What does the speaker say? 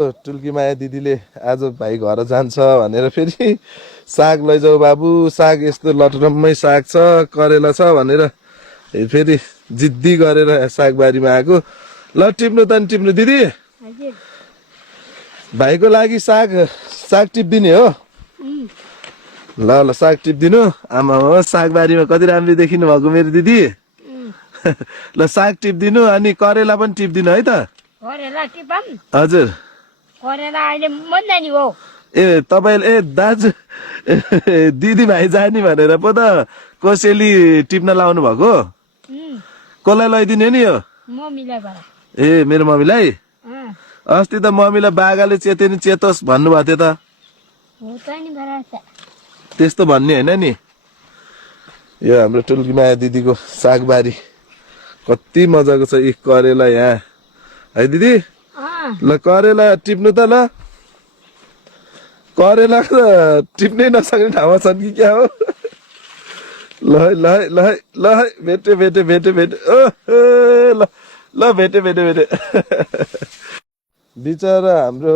टुल्की माया दिदीले आज भाइ घर जान्छ भनेर फेरि साग लैजाऊ बाबु, साग यस्तो लटरम्मै साग छ, करेला छ भनेर फेरि जिद्दी गरेर सागबारीमा आएको। ल टिप्नु त नि टिप्नु दिदी, भाइको लागि साग टिप्दिने हो। ल ल साग टिप्दिनु। आमा हो सागबारीमा कति राम्रो देखिनु भएको मेरो दिदी। ल साग टिप्दिनु अनि करेला पनि टिप्दिनु है त। करेला टिपम हजुर करेला अहिले मन्दानी हो। ए तपाईले ए दाजु दिदी भाइ जाने भनेर पो त कोसेली टिप्न लाउनु भएको। कसलाई लैदिने नि यो? मम्मीलाई भरा। ए मेरो मम्मीलाई। अस्ति त मम्मीलाई बागाले चेते नि चेतोस् भन्नुभएको थियो त। हो त नि भरा। त्यस्तो भन्ने होइन नि। यो हाम्रो टुल्की माया दिदीको सागबारी कति मजाको छ। एक करेला यहाँ है दिदी। ल करेला टिप्नु त। ल करेला त टिप्नै नसक्ने ठाउँमा छन् कि क्या हो। ल है ल है ल है ल है भेटे भेटे भेटे भेटे ल ल भेटे भेटे भेटे बिचरा हाम्रो